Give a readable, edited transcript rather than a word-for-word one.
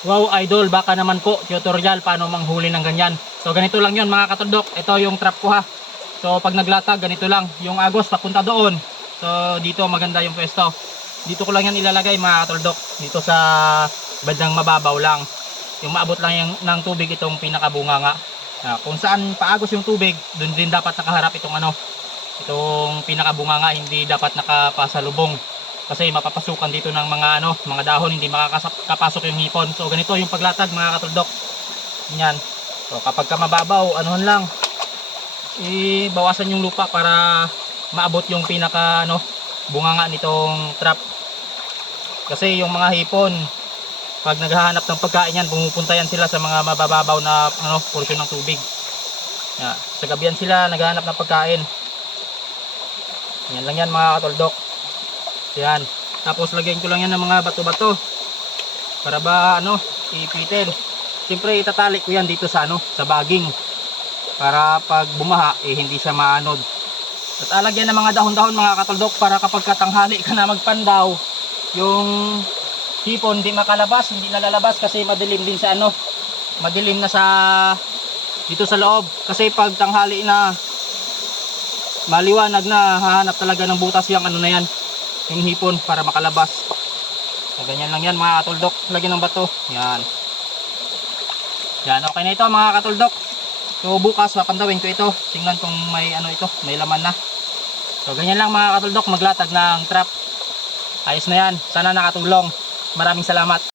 Wow idol, baka naman po tutorial paano manghuli ng ganyan. So ganito lang yun mga katuldok. Ito yung trap ko ha. So pag naglatag ganito lang. Yung agos papunta doon. So dito maganda yung pwesto. Dito ko lang yan ilalagay mga katuldok. Dito sa bandang mababaw lang. Yung maabot lang ng tubig itong pinakabunganga. Kung saan paagos yung tubig, doon din dapat nakaharap itong itong pinakabunganga, hindi dapat nakapasalubong. Kasi mapapasukan dito ng mga dahon, hindi makakapasok yung hipon. So ganito yung paglatag mga katuldok. Yan. So kapag ka mababaw, anuhan lang, ibawasan yung lupa para maabot yung pinaka bunganga nitong trap. Kasi yung mga hipon, pag naghahanap ng pagkain yan, pumupunta yan sila sa mga mabababaw na porsyon ng tubig. Yan. Sa gabihan sila naghahanap ng pagkain. Yan lang yan mga katuldok. Yan. Tapos lagyan ko lang yan ng mga bato-bato para ba ipitin. Siyempre itatali ko yan dito sa sa baging para pag bumaha hindi siya maanod. At alagyan ng mga dahon-dahon mga katuldok para kapag katanghali ka na magpandaw, yung hipon hindi makalabas, hindi nalalabas kasi madilim din sa madilim na sa dito sa loob. Kasi pag tanghali na maliwanag na, hahanap talaga ng butas yung na yan, yung hipon para makalabas. So ganyan lang yan mga katuldok. Lagyan ng bato. Yan. Yan, okay na ito mga katuldok. So bukas papandawin ko ito. Tingnan kung may may laman na. So ganyan lang mga katuldok, maglatag ng trap. Ayos na yan. Sana nakatulong. Maraming salamat.